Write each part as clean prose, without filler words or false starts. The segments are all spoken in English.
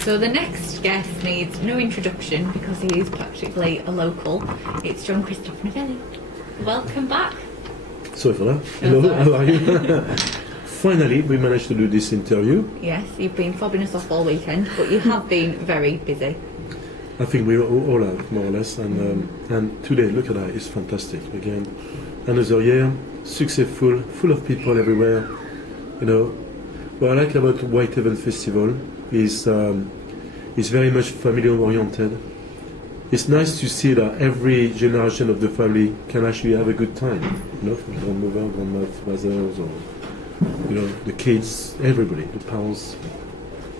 So the next guest needs no introduction because he is practically a local. It's Jean-Christophe Novelli. Welcome back. Sorry for that. Hello, how are you? Finally, we managed to do this interview. Yes, you've been fobbing us off all weekend, but you have been very busy. I think we all have, more or less. And today, look at that, it's fantastic. Again, another year, successful, full of people everywhere. You know, what I like about Whitehaven Festival is very much family-oriented. It's nice to see that every generation of the family can actually have a good time. You know, from grandmother, grandmothers, or the kids, everybody, the parents.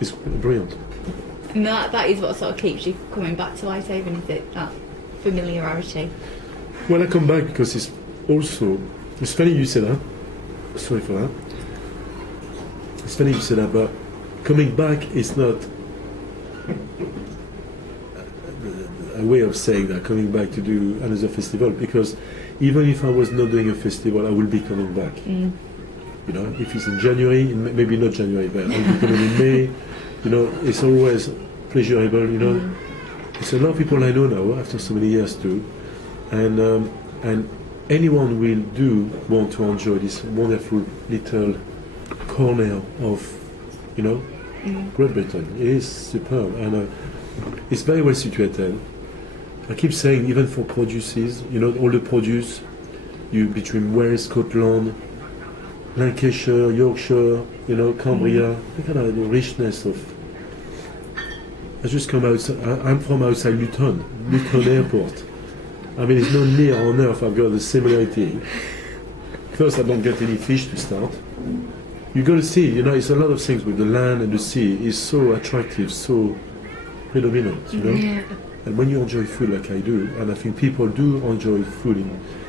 It's brilliant. And that is what sort of keeps you coming back to Whitehaven, is it? That familiarity? Well, I come back because it's funny you say that. Sorry for that. It's funny you say that, but coming back is not a way of saying that, coming back to do another festival, because even if I was not doing a festival, I will be coming back. Mm. You know, if it's in January, maybe not January, but I'll be coming in May. You know, it's always pleasurable, you know. Mm. It's a lot of people I know now, after so many years too. And anyone will want to enjoy this wonderful little corner of, Great Britain. It is superb, and it's very well situated. I keep saying, even for produces, all the produce, between Wales, Scotland, Lancashire, Yorkshire, Cumbria. Look at the richness of. I just come outside. I'm from outside Luton Airport. I mean, it's not near on earth I've got the similarity. First, I don't get any fish to start. You got to see, it's a lot of things with the land and the sea. It's so attractive, so predominant, Yeah. And when you enjoy food like I do, and I think people do enjoy food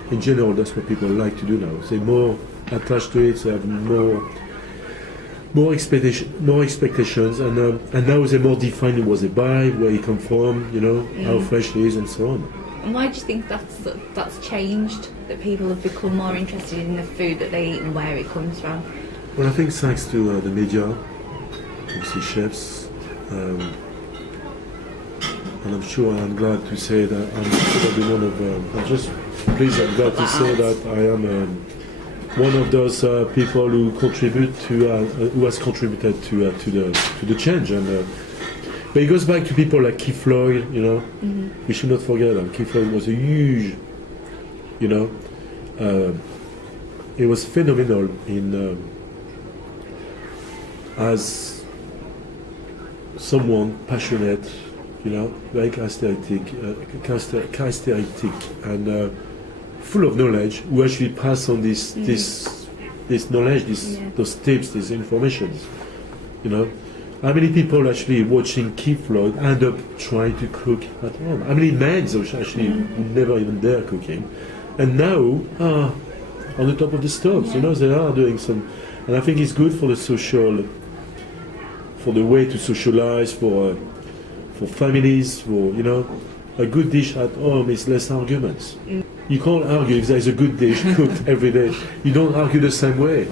in general, that's what people like to do now. They're more attached to it, they have more expectations, and now they're more defining what they buy, where it come from, how fresh it is, and so on. And why do you think that's changed? That people have become more interested in the food that they eat and where it comes from? Well, I think thanks to the media, obviously chefs, and I'm sure I'm glad to say that I'm glad to say that I am one of those people who has contributed to the change, and but it goes back to people like Keith Floyd. Mm-hmm. We should not forget that Keith Floyd was a huge, it was phenomenal in as someone passionate, very charismatic, and full of knowledge, who actually pass on this knowledge, those tips, these informations. How many people actually watching Keith Floyd end up trying to cook at home? How many men actually would never even dare cooking, and now are on the top of the stoves? They are doing some, and I think it's good for the social, for the way to socialize, for families, for a good dish at home is less arguments. You can't argue if there's a good dish cooked every day. You don't argue the same way.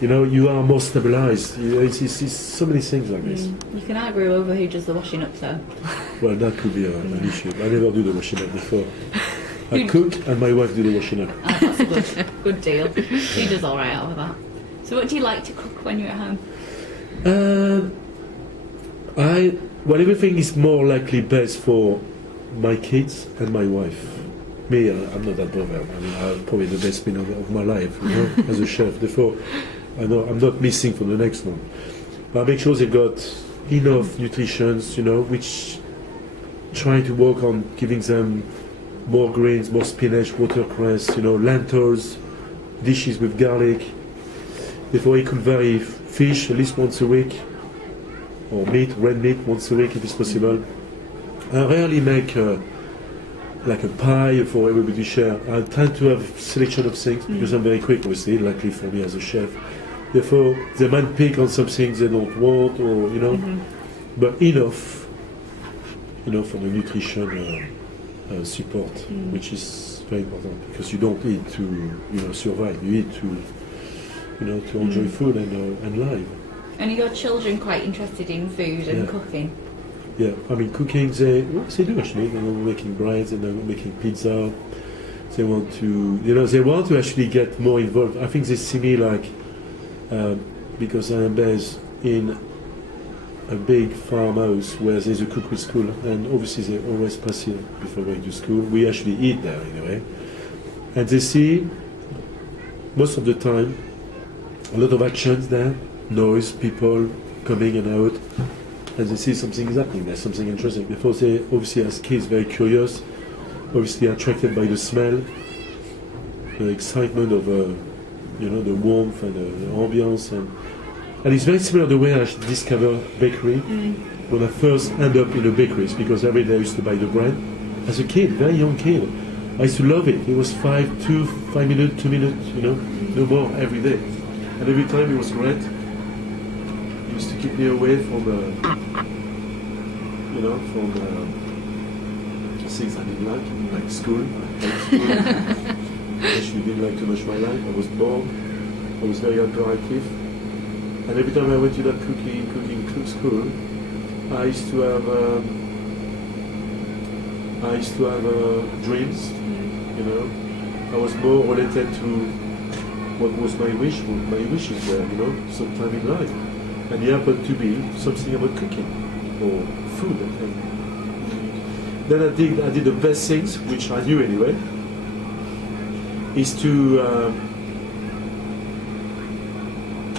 You are more stabilized. It's so many things like this. You can argue over who does the washing up, though. Well, that could be an issue. I never do the washing up before. I cook and my wife do the washing up. Oh, that's a good deal. She does all right out of that. So what do you like to cook when you're at home? Everything is more likely best for my kids and my wife. Me, I'm not that bothered. I mean, I'm probably the best meal of my life, as a chef. Therefore, I know I'm not missing for the next one. But I make sure they've got enough nutrition, which trying to work on giving them more grains, more spinach, watercress, lentils, dishes with garlic. Therefore, it could vary fish at least once a week, or red meat once a week if it's possible. I rarely make like a pie for everybody to share. I tend to have a selection of things because I'm very quick, obviously, luckily for me as a chef. Therefore, they might pick on some things they don't want, or but enough, for the nutrition support, which is very important, because you don't eat to survive. You eat to enjoy food and live. And are your children quite interested in food and cooking? Yeah, I mean, cooking, they do actually. They know making breads, and they're making pizza. They want to actually get more involved. I think they see me like, because I am based in a big farmhouse where there's a cookery school, and obviously they always pass here before going to school. We actually eat there anyway. And they see, most of the time, a lot of actions there, noise, people coming and out, and they see something is happening there, something interesting. Before they, obviously as kids, very curious, obviously attracted by the smell, the excitement of, the warmth and the ambience, and it's very similar the way I discover bakery when I first end up in a bakery. It's because every day I used to buy the bread. As a kid, very young kid, I used to love it. It was 5 minutes, 2 minutes, no more every day. And every time it was great. It used to keep me away from things I didn't like school. I hate school. I actually didn't like too much my life. I was bored. I was very hyperactive. And every time I went to that cooking school, I used to have dreams. I was more related to what was my wishes were. Sometime in life, and it happened to be something about cooking or food. And then I did the best things, which I knew anyway, is to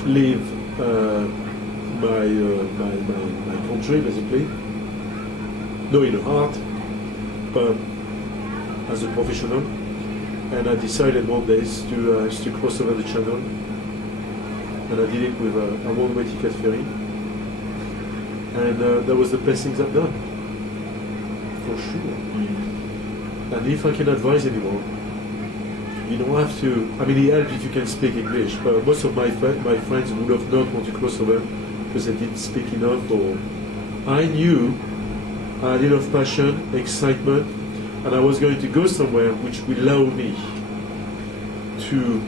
leave my country, basically, not in heart, but as a professional. And I decided one day to cross over the channel, and I did it with a one-way ticket ferry. And that was the best things I've done, for sure. And if I can advise anyone, you don't have to. I mean, it helps if you can speak English, but most of my friends would have not want to cross over because they didn't speak enough. Or I knew I had enough passion, excitement, and I was going to go somewhere which will allow me to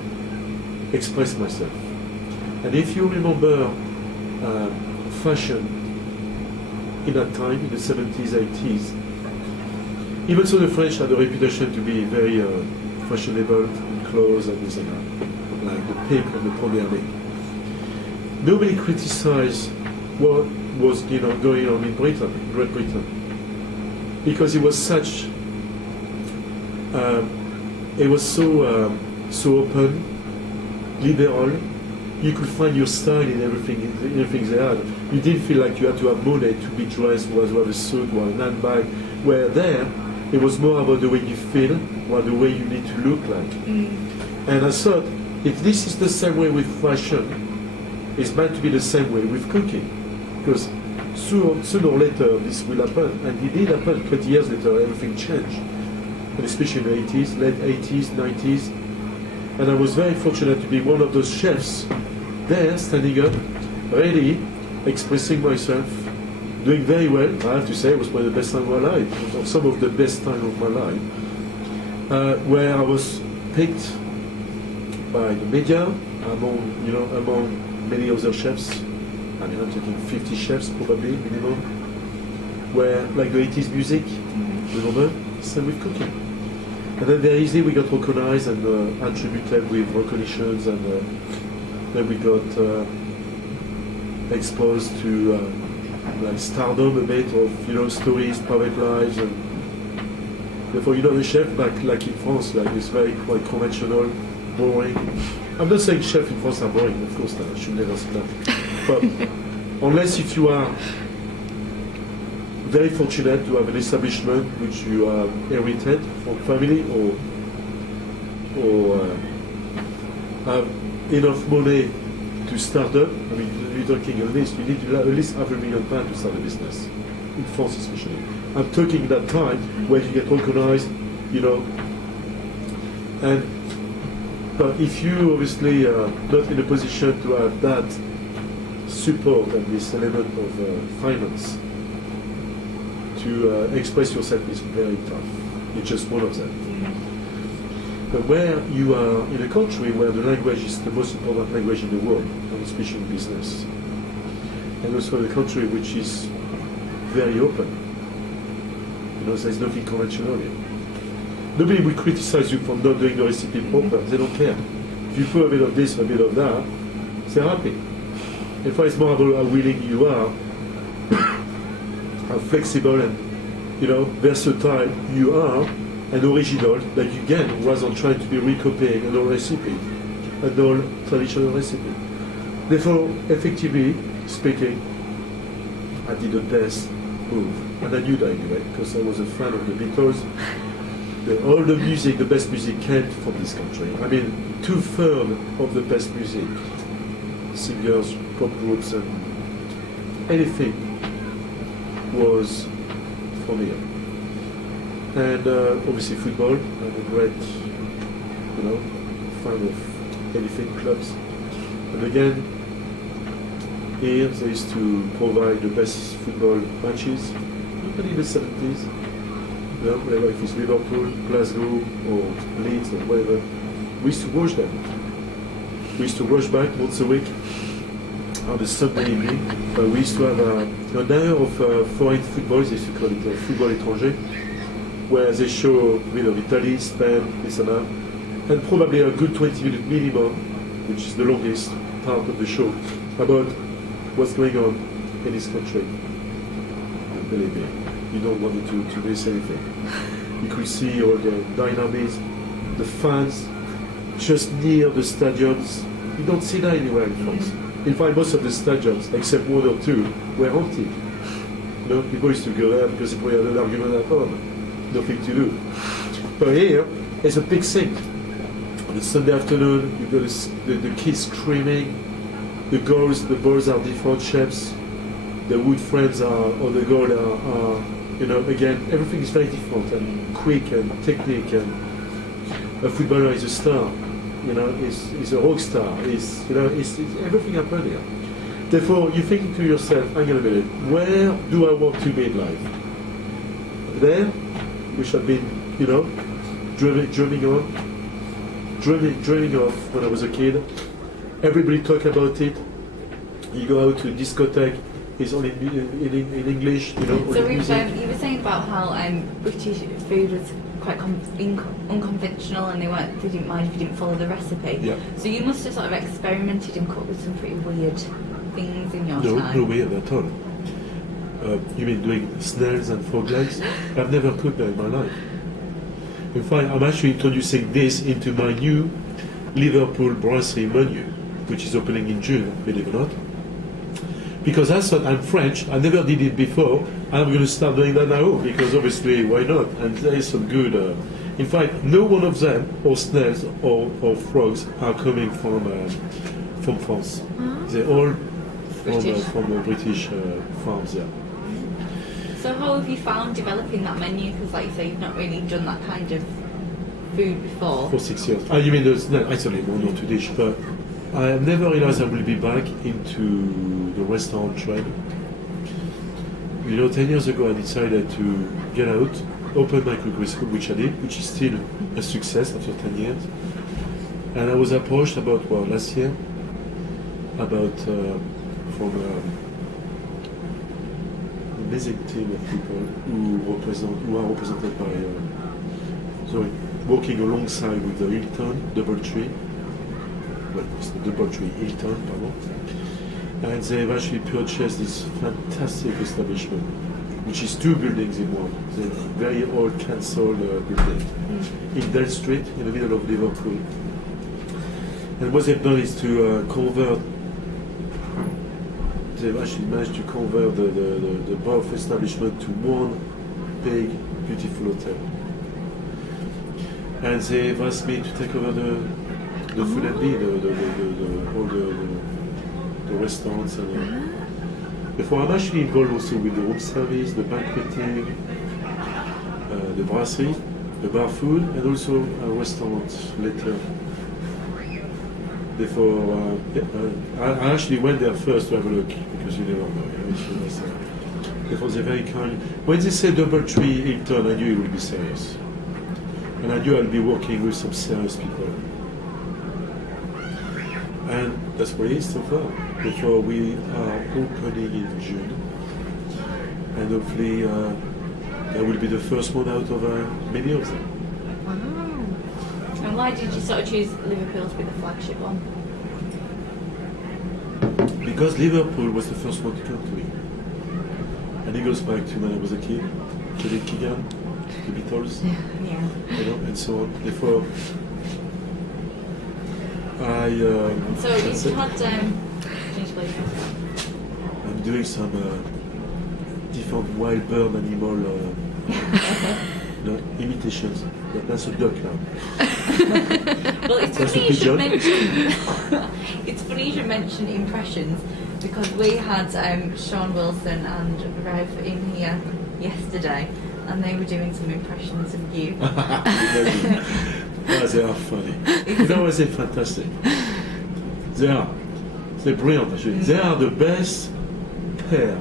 express myself. And if you remember fashion in that time, in the 70s, 80s, even so the French had a reputation to be very fashionable in clothes and this and that, like the pipe and the première ligue. Nobody criticized what was going on in Great Britain, because it was such, it was so open, liberal. You could find your style in everything they had. You didn't feel like you had to have money to be dressed, or to have a suit or a handbag. Where there, it was more about the way you feel, or the way you need to look like. And I thought, if this is the same way with fashion, it's meant to be the same way with cooking. Because sooner or later this will happen. And it did happen. 20 years later, everything changed. And especially in the 80s, late 80s, 90s. And I was very fortunate to be one of those chefs there, standing up, really expressing myself, doing very well. I have to say, it was one of the best times of my life. It was some of the best time of my life, where I was picked by the media among many other chefs. I mean, I'm talking 50 chefs probably minimum. Where like the 80s music, remember, same with cooking. And then very easily we got recognized and attributed with recognitions, and then we got exposed to like stardom a bit of stories, private lives, and therefore the chef like in France, like it's very quite conventional, boring. I'm not saying chefs in France are boring, of course I should never say that. But unless if you are very fortunate to have an establishment which you are inherited from family, or have enough money to start up. I mean, you're talking at least, you need to have at least £500,000 to start a business, in France especially. I'm talking that time where you get recognized, but if you obviously are not in a position to have that support and this element of finance, to express yourself is very tough. It's just one of them. But where you are in a country where the language is the most important language in the world, and especially in business, and also in a country which is very open. You know, there's nothing conventional here. Nobody will criticize you for not doing the recipe proper. They don't care. If you put a bit of this, a bit of that, they're happy. In fact, it's more about how willing you are, how flexible and, you know, versatile you are, and original that you get, rather than trying to be recopying an old recipe, an old traditional recipe. Therefore, effectively speaking, I did the best move, and I knew that anyway, because I was a fan of the Beatles. All the music, the best music came from this country. I mean, 2/3 of the best music, singers, pop groups, and anything was from here. And obviously football, I'm a great, you know, fan of anything, clubs. And again, here they used to provide the best football matches, even in the 70s. You know, whether if it's Liverpool, Glasgow, or Leeds, or whatever. We used to watch them. We used to rush back once a week on a Sunday evening. We used to have an hour of foreign football, they used to call it football étranger, where they show a bit of Italy, Spain, this and that, and probably a good 20-minute minimum, which is the longest part of the show, about what's going on in this country. And believe me, you don't want to miss anything. You could see all the dynamism, the fans, just near the stadiums. You don't see that anywhere in France. In fact, most of the stadiums, except one or two, were empty. You know, people used to go there because we had an argument at home. Nothing to do. But here, it's a big thing. On a Sunday afternoon, you've got the kids screaming, the balls are different shapes, the wood frames or the goal are, you know, again, everything is very different and quick and technique, and a footballer is a star, you know, is a rock star, you know, it's everything happened here. Therefore, you're thinking to yourself, hang on a minute, where do I want to be in life? There, which I've been, you know, dreaming of when I was a kid. Everybody talk about it. You go out to a discotheque, it's only in English, you know. So you were saying about how British food was quite unconventional, and they didn't mind if you didn't follow the recipe. Yeah. So you must have sort of experimented and cooked with some pretty weird things in your time. No weird at all. You mean doing snails and frog legs? I've never cooked that in my life. In fact, I'm actually introducing this into my new Liverpool brasserie menu, which is opening in June, believe it or not. Because I thought I'm French, I never did it before, I'm going to start doing that now, because obviously, why not? And there is some good... in fact, no one of them, or snails, or frogs, are coming from France. They're all from British farms, yeah. So how have you found developing that menu? Because like you say, you've not really done that kind of food before. For 6 years. You mean actually one or two dishes, but I have never realized I will be back into the restaurant trade. You know, 10 years ago I decided to get out, open my cookery school, which I did, which is still a success after 10 years. And I was approached about, last year, about from amazing team of people who are represented by, working alongside with the Hipkin, Doubletree. Well, it's the Doubletree Hipkin, pardon. And they've actually purchased this fantastic establishment, which is 2 buildings in one. It's a very old, cancelled building in Dale Street, in the middle of Liverpool. And what they've done is to convert. They've actually managed to convert the both establishment to one big, beautiful hotel. And they've asked me to take over the food and beer, all the restaurants. And therefore, I'm actually involved also with the room service, the banqueting, the brasserie, the bar food, and also a restaurant later. Therefore, I actually went there first to have a look, because you never know. Therefore, they're very kind. When they say Doubletree Hipkin, I knew it would be serious. And I knew I'd be working with some serious people. And that's what it is so far. Therefore, we are opening in June. and hopefully that will be the first one out of many of them. Wow. And why did you sort of choose Liverpool to be the flagship one? Because Liverpool was the first one to come to me. And it goes back to when I was a kid, Kelly Keegan, the Beatles, Yeah. you know, and so on. Therefore, So you've had change places. I'm doing some different wild bird animal imitations. That's a duck now. Well, it's That's funny a you should pigeon. mention. It's funny you should mention impressions because we had Sean Wilson and Rev in here yesterday, and they were doing some impressions of you. Oh, they are funny. You know what? They're fantastic. They are. They're brilliant, actually. They are the best pair.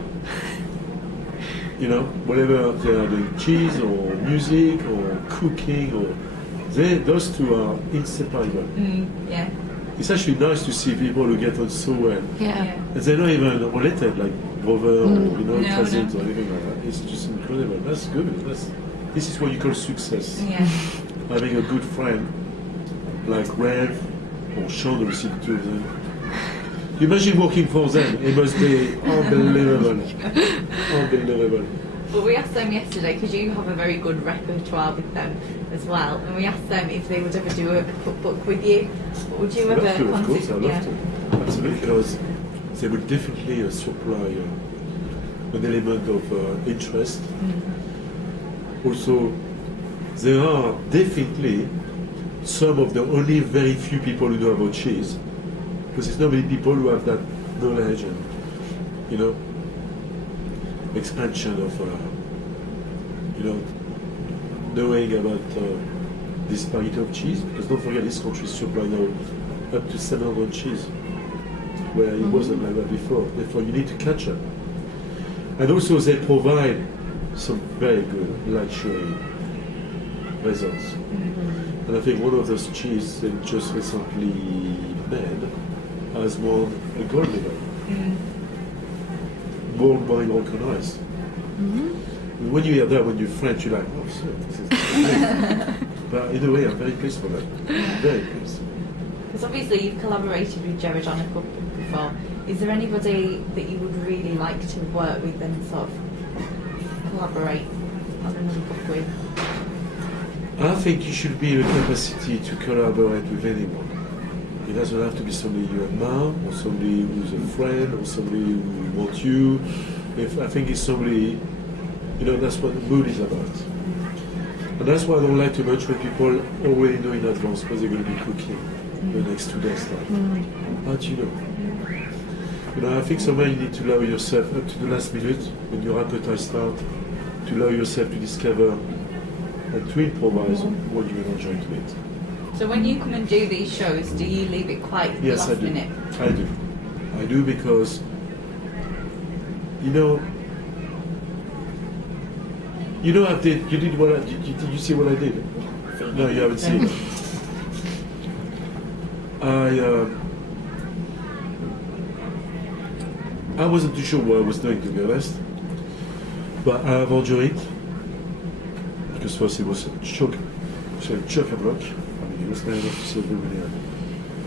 You know, whatever they are doing, cheese or music or cooking, or those two are inseparable. Yeah. It's actually nice to see people who get on so well. Yeah. And they're not even related, like brother or No, cousins no. or anything like that. It's just incredible. That's good. This is what you call success. Yeah. Having a good friend like Rev or Sean, obviously the two of them. Imagine working for them. It must be unbelievable. Unbelievable. But we asked them yesterday, because you have a very good repertoire with them as well, and we asked them if they would ever do a cookbook with you. Would you I'd ever love to, of course, consider? I'd love to. Absolutely, because they would definitely supply an element of interest. Also, there are definitely some of the only very few people who know about cheese, because there's not many people who have that knowledge and, you know, expansion of, you know, knowing about this variety of cheese, because don't forget this country supply now up to 700 cheese, where it wasn't like that before. Therefore, you need to catch up. And also, they provide some very good luxury results. And I think one of those cheese they just recently made has won a gold medal. Worldwide recognized. When you hear that, when you're French, you're like, oh shit, this is amazing. But in a way, I'm very pleased for that. Very pleased. Because obviously you've collaborated with Jared on a cookbook before. Is there anybody that you would really like to work with and sort of collaborate on another book with? I think you should be in a capacity to collaborate with anyone. It doesn't have to be somebody you admire, or somebody who's a friend, or somebody who wants you. I think it's somebody, you know, that's what the mood is about. And that's why I don't like too much when people already know in advance what they're going to be cooking the next 2 days time. How do you know? You know, I think somewhere you need to allow yourself up to the last minute when your appetite starts, to allow yourself to discover and to improvise what you will enjoy to eat. So when you come and do these shows, do you leave it quite Yes, last I do. minute? I do. I do because, you know, I did. You did what? Did you see what I did? No, you haven't seen it. I wasn't too sure what I was doing, to be honest, but I have enjoyed it because first it was chock-a-block. I mean, it was nice enough to see everybody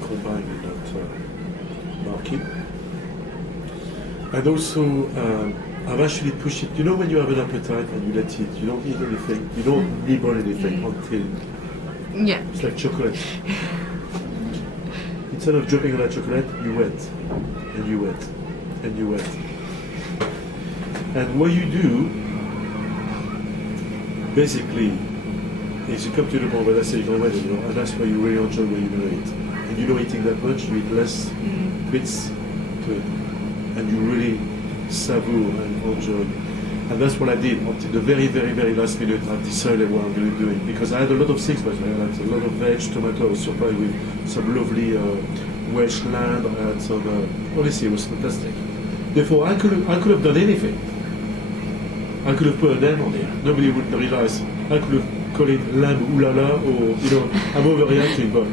combined in that market. And also, I've actually pushed it. You know, when you have an appetite and you let it, you don't eat anything, you don't nibble anything until it's like chocolate. Instead of dropping on that chocolate, you wet, and you wet, and you wet. And what you do, basically, is you come to the point where I say you don't wet anymore, and that's why you really enjoy what you're going to eat. And you don't eating that much, you eat less bits to it, and you really savour and enjoy. And that's what I did until the very, very, very last minute. I decided what I'm going to do it because I had a lot of things, but I had a lot of veg, tomato, I was supplied with some lovely Welsh lamb. I had some. Honestly, it was fantastic. Therefore, I could have done anything. I could have put a name on it. Nobody would realize. I could have called it lamb oolala, or I'm overreacting, but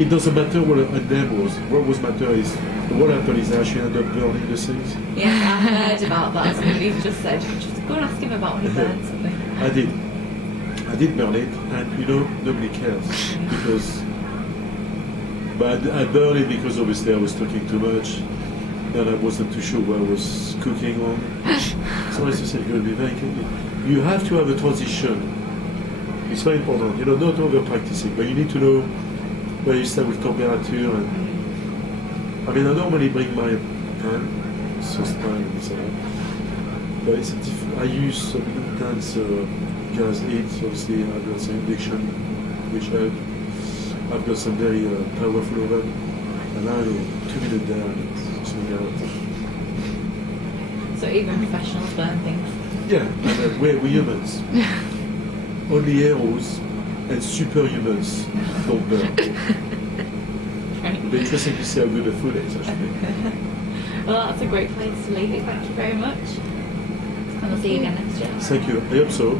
it doesn't matter what a name was. What was matter is what happened is that she ended up burning the things. Yeah, I heard about that. Somebody just said, just go and ask him about when he burned something. I did burn it, and you know, nobody cares because. But I burned it because obviously I was talking too much, and I wasn't too sure what I was cooking on. So as I said, you've got to be very careful. You have to have a transition. It's very important. You know, not over practicing, but you need to know where you stand with temperature. And I mean, I normally bring my pan, saucepan, and so on. But it's I use some intense gas heat. Obviously, I've got some induction, which help. I've got some very powerful oven, and I know 2 minutes there and it's something out. So even professionals burn things. Yeah, and we're humans. Only heroes and superhumans don't burn. It'll be interesting to see how good the food is, actually. Well, that's a great place to leave it. Thank you very much. And we'll see you again next year. Thank you. I hope so.